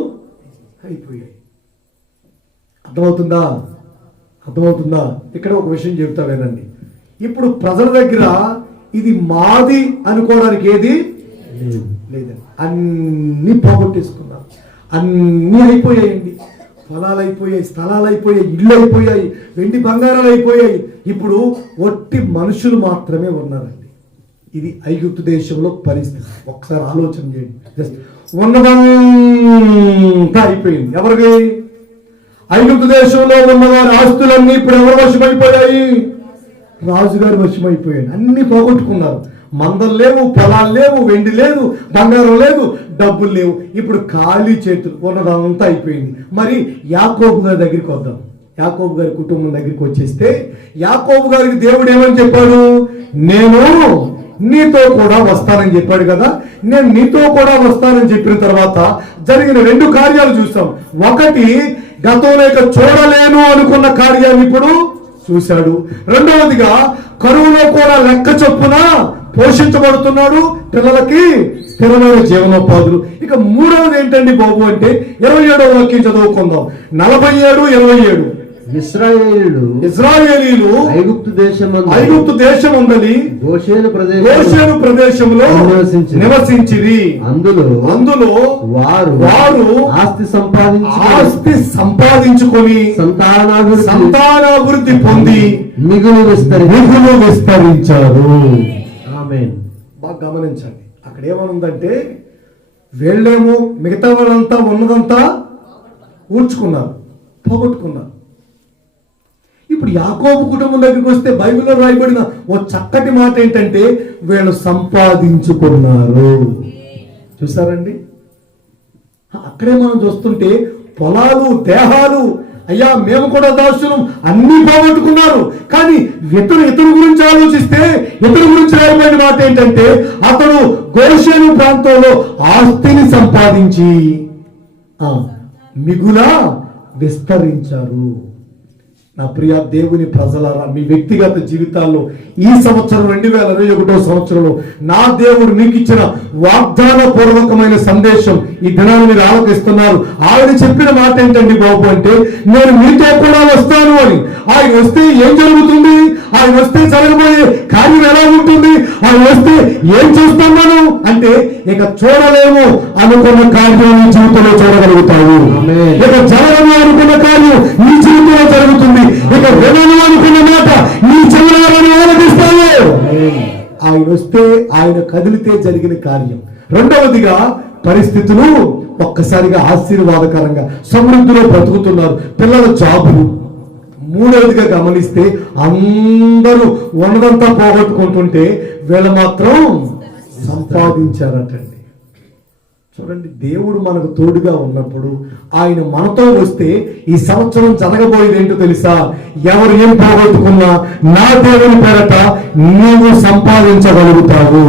అయిపోయాయి. అర్థమవుతుందా? ఇక్కడ ఒక విషయం చెబుతా వినండి. ఇప్పుడు ప్రజల దగ్గర ఇది మాది అనుకోవడానికి ఏది లేదండి. అన్ని పోగొట్టేసుకున్నారు, అన్నీ అయిపోయాయండి. పొలాలు అయిపోయాయి, స్థలాలు అయిపోయాయి, ఇళ్ళు అయిపోయాయి, వెండి బంగారాలు అయిపోయాయి. ఇప్పుడు ఒట్టి మనుషులు మాత్రమే ఉన్నారండి. ఇది ఐగుప్తు దేశంలో పరిస్థితి. ఒకసారి ఆలోచన చేయండి. జస్ట్ ఉన్నదంతా అయిపోయింది. ఎవరికి? ఐగుప్తు దేశంలో ఉన్నవారి ఆస్తులన్నీ ఇప్పుడు ఎవరు వశమైపోయాయి? రాజుగారి వశమైపోయాయి. అన్ని పోగొట్టుకున్నారు. మందలు లేవు, పొలాలు లేవు, వెండి లేదు, బంగారం లేదు, డబ్బులు లేవు. ఇప్పుడు ఖాళీ చేతులు, ఉన్నదంతా అయిపోయింది. మరి యాకోబు గారి దగ్గరికి వద్దాం. యాకోబు గారి కుటుంబం దగ్గరికి వచ్చేస్తే యాకోబు గారికి దేవుడు ఏమని చెప్పాడు? నేను నీతో కూడా వస్తానని చెప్పాడు కదా. నేను నీతో కూడా వస్తానని చెప్పిన తర్వాత జరిగిన రెండు కార్యాలు చూస్తాం. ఒకటి, గతంలో చూడలేను అనుకున్న కార్యాన్ని ఇప్పుడు చూశాడు. రెండవదిగా కరువులో కూడా లెక్క చొప్పున పోషించబడుతున్నాడు, పిల్లలకి స్థిరమైన జీవనోపాధులు. ఇక మూడవది ఏంటండి బాబు అంటే 27వ వాక్యం చదువుకుందాం. 47:27. ఇశ్రాయేలీయులు ఐగుప్తు దేశమందలి గోషేను ప్రదేశంలో నివసించిరి. అందులో వారు ఆస్తి సంపాదించుకొని సంతానాభివృద్ధి పొంది మిగులు విస్తరించారు. బాగా గమనించండి, అక్కడ ఏమనుందంటే వీళ్ళేమో మిగతా వాళ్ళంతా ఉన్నదంతా ఊడ్చుకున్నారు, పోగొట్టుకున్నారు. ఇప్పుడు యాకోబు కుటుంబం దగ్గరికి వస్తే బైబిల్లో రాయబడిన ఓ చక్కటి మాట ఏంటంటే వీళ్ళు సంపాదించుకున్నారు. చూసారండి, అక్కడే మనం చూస్తుంటే పొలాలు, దేహాలు, అయ్యా మేము కూడా దాసులం, అన్ని పోగొట్టుకున్నారు. కానీ ఇతను గురించి ఆలోచిస్తే ఇతని గురించి రాయబడిన మాట ఏంటంటే అతడు గోషేను ప్రాంతంలో ఆస్తిని సంపాదించి మిగులా విస్తరించారు. నా ప్రియ దేవుని ప్రజలారా, మీ వ్యక్తిగత జీవితాల్లో ఈ సంవత్సరం 2021వ సంవత్సరంలో నా దేవుడు మీకు ఇచ్చిన వాగ్దాన పూర్వకమైన సందేశం ఈ దినాన్ని మీరు ఆలోచిస్తున్నారు. ఆయన చెప్పిన మాట ఏంటండి బాబు అంటే నేను మీతో కూడా వస్తాను అని. ఆయన వస్తే ఏం జరుగుతుంది? ఆయన వస్తే జరగబోయే కార్యం ఎలా ఉంటుంది? ఆయన వస్తే ఏం చూస్తున్నాను అంటే ఇక చూడలేము అనుకున్న కార్యం నీ జీవితంలో చూడగలుగుతావు. ఇక జరగము అనుకున్న కార్యం నీ జీవితంలో జరుగుతుంది. ఇక వినను అనుకున్న మాట నీ చెవులను ఆలకిస్తావు. ఆయన వస్తే, ఆయన కదిలితే జరిగిన కార్యం. రెండవదిగా పరిస్థితులు ఒక్కసారిగా ఆశీర్వాదకరంగా సమృద్ధిలో బ్రతుకుతున్నారు, పిల్లల జాబులు. మూడవదిగా గమనిస్తే అందరూ ఉన్నదంతా పోగొట్టుకుంటుంటే వీళ్ళు మాత్రం సంపాదించారటండి. చూడండి, దేవుడు మనకు తోడుగా ఉన్నప్పుడు ఆయన మనతో వస్తే ఈ సంవత్సరం జరగబోయేది ఏంటో తెలుసా? ఎవరు ఏం పోగొట్టుకున్నా నా దేవుని పేరట నీవు సంపాదించగలుగుతావు.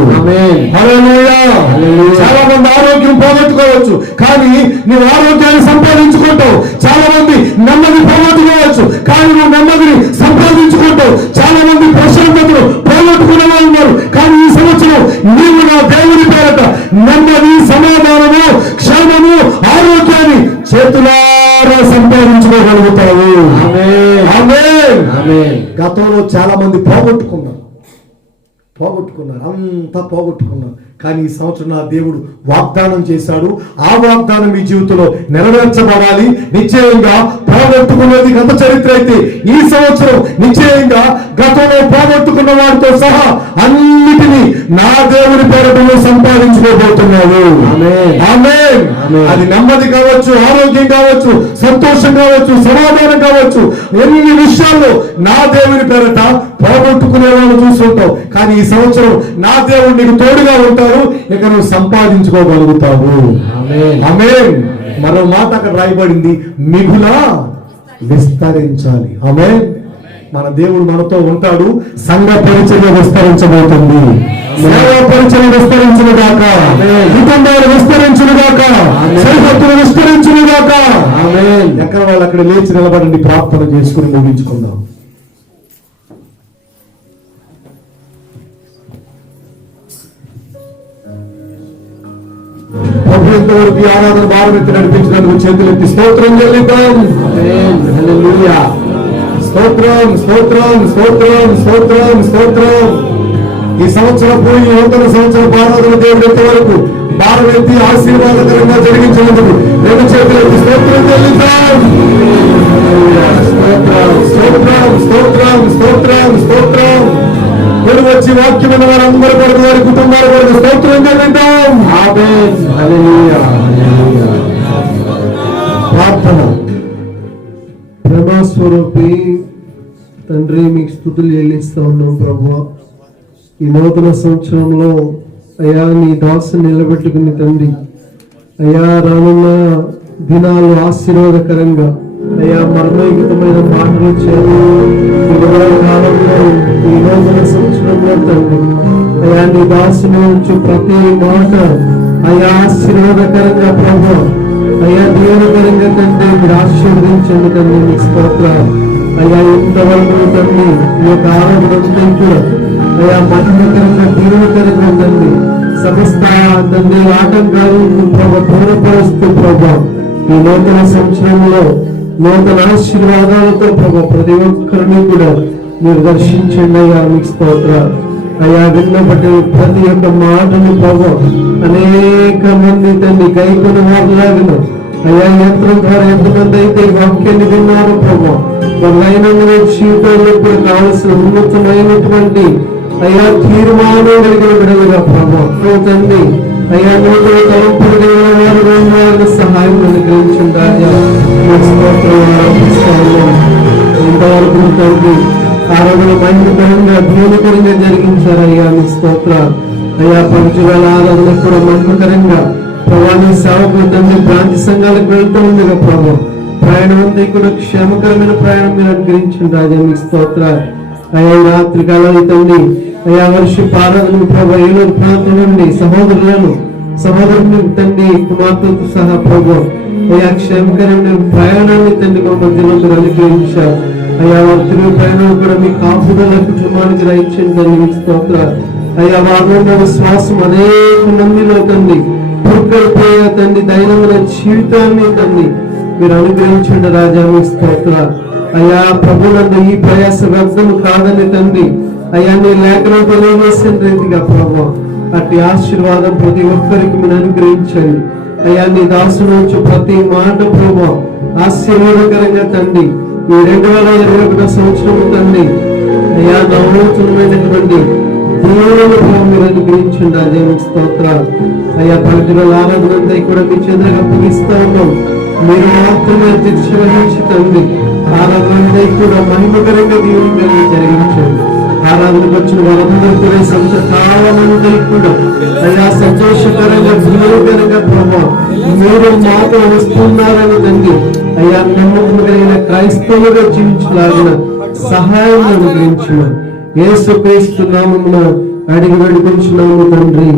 చాలా మంది ఆరోగ్యం పోగొట్టుకోవచ్చు, కానీ నువ్వు ఆరోగ్యాన్ని సంపాదించుకుంటావు. చాలా మంది నెమ్మది పోగొట్టుకోవచ్చు, కానీ నువ్వు నెమ్మదిని సంపాదించుకుంటావు. చాలా మంది ప్రశాంతతను పోగొట్టుకునే వాళ్ళు ఉన్నారు, కానీ ఈ సంవత్సరం నీవు నా దేవుని పేరట నెమ్మది, సమాధానము, క్షేమము, ఆరోగ్యాన్ని చేతులారా సంపాదించుకోగలుగుతావు. గతంలో చాలా మంది పోగొట్టుకున్నారు, అంతా పోగొట్టుకున్నారు. కానీ ఈ సంవత్సరం నా దేవుడు వాగ్దానం చేశాడు. ఆ వాగ్దానం మీ జీవితంలో నెరవేర్చబడాలి. నిశ్చయంగా పోగొట్టుకున్నది గత చరిత్ర అయితే ఈ సంవత్సరం నిశ్చయంగా గతంలో పోగొట్టుకున్న వారితో సహా అన్నిటినీ నా దేవుని పేరుతో సంపాదించుకోబోతున్నాడు. అది నెమ్మది కావచ్చు, ఆరోగ్యం కావచ్చు, సంతోషం కావచ్చు, సమాధానం కావచ్చు, ఎన్ని విషయాల్లో నా దేవుని పేరట పోగొట్టుకునే వాళ్ళు చూస్తుంటావు. కానీ ఈ సంవత్సరం నా దేవుడు నీకు తోడుగా ఉంటాడు. ఇక నువ్వు సంపాదించుకోగలుగుతావు. ఆమేన్. మరో మాట అక్కడ రాయబడింది, మిగులా విస్తరించాలి. ఆమేన్. మన దేవుడు మనతో ఉంటాడు. సంఘ పరిచర్య విస్తరించబోతుంది, సేవా పరిచర్య విస్తరించును గాక, కుటుంబాలు విస్తరించును గాక, సరిహద్దులు విస్తరించును గాక. ఎక్కడ వాళ్ళు అక్కడ లేచి నిలబడండి, ప్రార్థన చేసుకుని ముగించుకుందాం. ప్రభుత్వవరకు ఆరాధన భారమెత్తి నడిపించినందుకు చేతులెత్తి స్తోత్రం చెల్లిద్దాం. హల్లెలూయా. స్తోత్రం, స్తోత్రం, స్తోత్రం, స్తోత్రం, స్తోత్రం. ఈ సంవత్సరపు ఈ నూతన సంవత్సరపు ఆరాధన దేవుడి వరకు భారమెత్తి ఆశీర్వాదకరంగా జరిగించినందుకు రెండు చేతులెత్తి స్తోత్రం చెల్లిద్దాం. స్తోత్రం, స్తోత్రం, స్తోత్రం, స్తోత్రం. వచ్చి వాక్యం ఉన్న వారందరూ కొరకు, వారి కుటుంబాల కొరకు స్తోత్రం చెల్లిద్దాం. ఆమేన్. హల్లెలూయా. ప్రార్థన. ప్రేమస్వరూపి తండ్రి, మీకు స్తుతులు చెల్లిస్తా ఉన్నాం ప్రభువా. ఈ నూతన సంవత్సరంలో అయ్యా నీ దాసుని నిలబెట్టుకుని తండ్రి, అయ్యా రానున్న దినాలు ఆశీర్వాదకరంగా, అయ్యా మర్మయుక్తమైన మాటలు కాలంలో ఈ నూతన సంవత్సరంలో తండ్రి, అయ్యా నీ దాసుని నుంచి ప్రతి మాట అయ్యా ఆశీర్వాదకరంగా ప్రభు, అయ్యా దీవెనకరంగా తండ్రి మీరు ఆశీర్వదించండి తండ్రి. మీకు స్తోత్రాలు అయ్యా. ఇంతవరకు తండ్రి ఈ యొక్క ఆరాధన కూడా అయ్యా మహిమకరంగా దీవెనకరంగా తండ్రి ఆటంకాలను ప్రభు దూరపరుస్తూ ప్రభు ఈ నూతన సంవత్సరంలో నూతన ఆశీర్వాదాలతో ప్రభు ప్రతి ఒక్కరిని కూడా మీరు దర్శించండి అయ్యా. మీకు స్తోత్రాలు అయ్యా. విన్నబట్టి ప్రతి ఒక్క మాటను ప్రభు అనేక మంది తండ్రి కైకొని వారిలాగిన అయ్యా యంత్రం ద్వారా ఎంతమంది అయితే వాక్యాన్ని విన్నారు ప్రభు దైనందిన జీవితంలో కూడా కావలసిన ఉన్నతమైనటువంటి అయ్యా తీర్మానం కలిగిన బిడ్డలుగా ప్రభు తండ్రి అయ్యా నూతన తలంపులు కలిగిన వారు సహాయం అనుగ్రహించండి అయ్యా. ఇంతవరకు తండ్రి ఆరోగ్య మహిమకరంగా భూమికరంగా జరిగించారయ్యా. మీ స్తోత్రాలు అయ్యా. పంచుగల ఆరాధన కూడా మహిమకరంగా ప్రభావి సేవకులు తండ్రి ప్రాంతీయ సంఘాలకు వెళ్తూ ఉండగా ప్రభు ప్రయాణం అంతా కూడా క్షేమకరమైన ప్రయాణం మీరు అనుగ్రహించండి రాజా. మీ స్తోత్రాలు అయ్యా. రాత్రి కాలం తండ్రి అయ్యా వర్షిప్ ఆరాధన ప్రభు ఏలూరు ప్రాంతం నుండి సహోదరుని తండ్రి కుమార్తెతో సహా ప్రభు అయ్యా క్షేమకరమైన ప్రయాణాన్ని తండ్రి మా మధ్యలో మీరు అనుగ్రహించారు అయ్యా. వారి తిరుగు ప్రయాణం కూడా మీ కాపుదల కుటుంబానికి రహించండి మీకు స్తోత్రాలు అయ్యా. వారిలో విశ్వాసం అనేక మందిలో తండ్రి పురుగైపోయే తండ్రి దైనందిన జీవితాన్ని తండ్రి మీరు అనుగ్రహించండి రాజా. మీ స్తోత్రాలు అయ్యా. ప్రభునందు ఈ ప్రయాస వ్యర్థం కాదని తండ్రి అయ్యా నీ లేఖనం తెలియజేసిన రీతిగా ప్రభు అట్టి ఆశీర్వాదం ప్రతి ఒక్కరికి మీరు అనుగ్రహించండి అయ్యా. నీ దాసు నుంచి ప్రతి మాట ప్రభు ఆశీర్వాదకరంగా తండ్రి ఈ 2021 సంవత్సరం తండ్రి అయ్యా నవనూతనమైనటువంటి దేవులను మీరు అనుగ్రహించండి అదే స్తోత్రాలు అయ్యా. పండుగ ఆరాధనంతా కూడా మీ చెందగా అప్పగిస్తా ఉన్నాం. మీరు మాత్రమే తీర్చివహించి తండ్రి ఆరాధనంతా కూడా మహిమకరంగా దేవుని జరిగించండి. ఆరాధనకు వచ్చిన వారందరూ కూడా సంవత్సరాలందరూ కూడా అయ్యా సంతోషకరంగా జీవకరంగా ప్రభావ మీరు మాతో వస్తున్నారని తండ్రి అయ్యా నమ్మకం కలిగిన క్రైస్తవులుగా జీవించలాగిన సహాయం అనుగ్రహించిన యేసుక్రీస్తు నామమున అడిగి వేడుకొంచున్నాము తండ్రి.